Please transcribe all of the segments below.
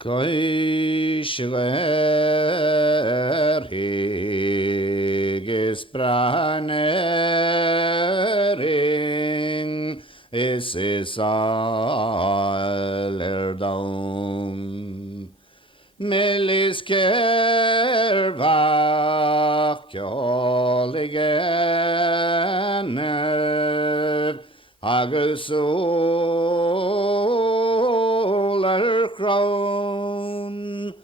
Kaishler higis branering is down. Melis kervach kjoligener agus solar crown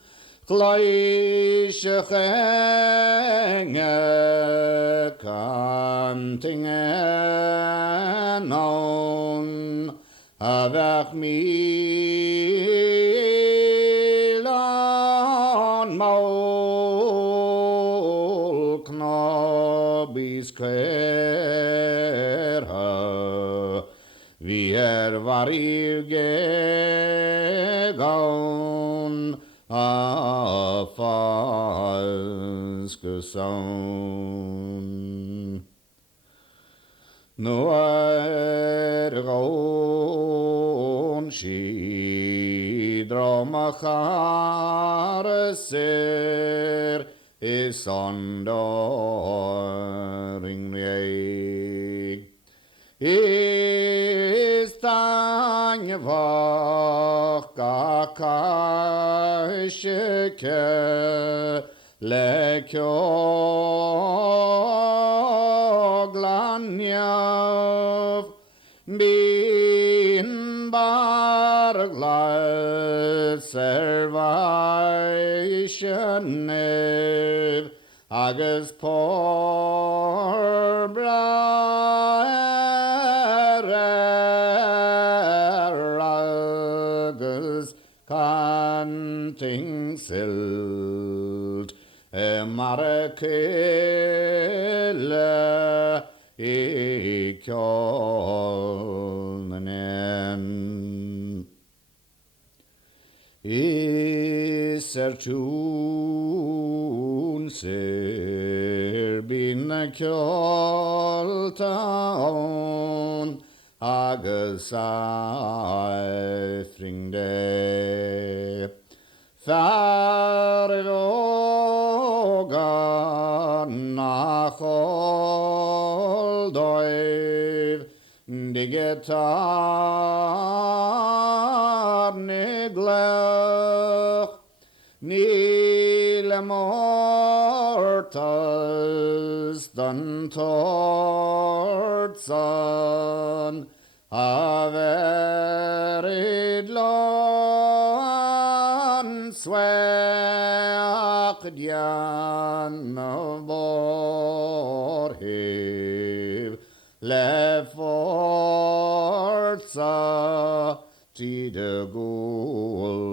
gleische genge kantingen on avach milan maul knobis kverha vi varje gång av falske sång. Nu rån skidra ser i sondaring jeg. Istang vaka kashke lekjoglanjav bin barglad servaisjenev agus porbra kanting silt marakele i kjolnen isertun ser binna kjoltaon agus æfringde Farvoga nachol doiv digetar neglech nile mortas dan tortsan averid lon sveak dian of borhiv le forza ti de gul